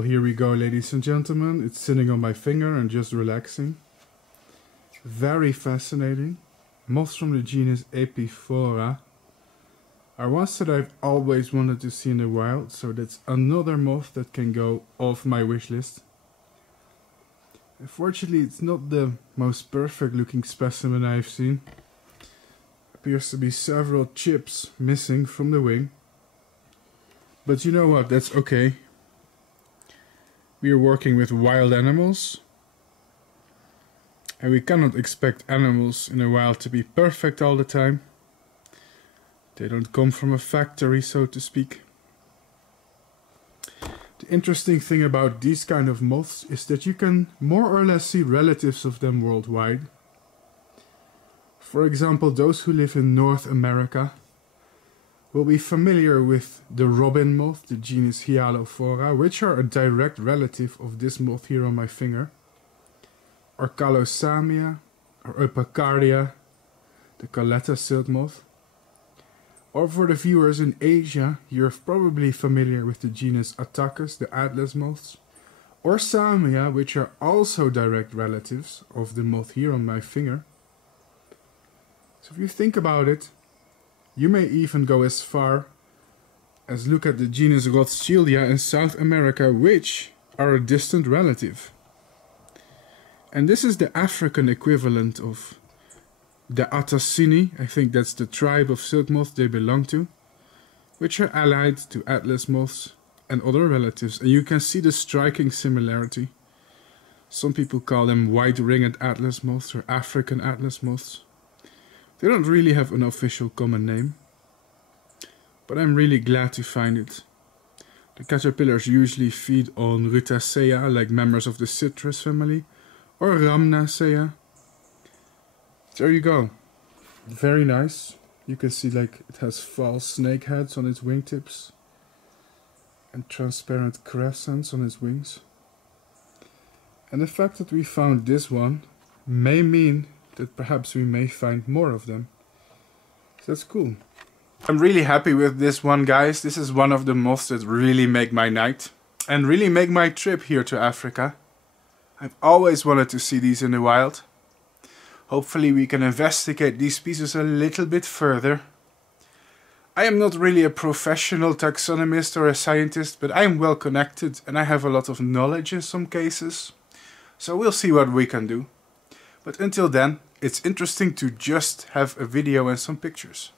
Well, here we go, ladies and gentlemen. It's sitting on my finger and just relaxing. Very fascinating. Moths from the genus Epiphora are ones that I've always wanted to see in the wild, so that's another moth that can go off my wish list. Unfortunately, it's not the most perfect looking specimen I've seen. Appears to be several chips missing from the wing. But you know what, that's okay. We are working with wild animals. And we cannot expect animals in the wild to be perfect all the time. They don't come from a factory, so to speak. The interesting thing about these kind of moths is that you can more or less see relatives of them worldwide. For example, those who live in North America will be familiar with the robin moth, the genus Hyalophora, which are a direct relative of this moth here on my finger. Or Calosamia, or Epiphora, the Coletta silk moth. Or for the viewers in Asia, you're probably familiar with the genus Attacus, the atlas moths. Or Samia, which are also direct relatives of the moth here on my finger. So if you think about it, you may even go as far as look at the genus Rothschildia in South America, which are a distant relative. And this is the African equivalent of the Atassini. I think that's the tribe of silk moth they belong to, which are allied to atlas moths and other relatives. And you can see the striking similarity. Some people call them white-ringed atlas moths or African atlas moths. They don't really have an official common name, but I'm really glad to find it. The caterpillars usually feed on Rutacea, like members of the citrus family, or Rhamnacea. There you go. Very nice. You can see like it has false snake heads on its wingtips and transparent crescents on its wings. And the fact that we found this one may mean that perhaps we may find more of them. So that's cool. I'm really happy with this one, guys. This is one of the moths that really make my night and really make my trip here to Africa. I've always wanted to see these in the wild. Hopefully we can investigate these species a little bit further. I am not really a professional taxonomist or a scientist, but I am well connected and I have a lot of knowledge in some cases. So we'll see what we can do. But until then, it's interesting to just have a video and some pictures.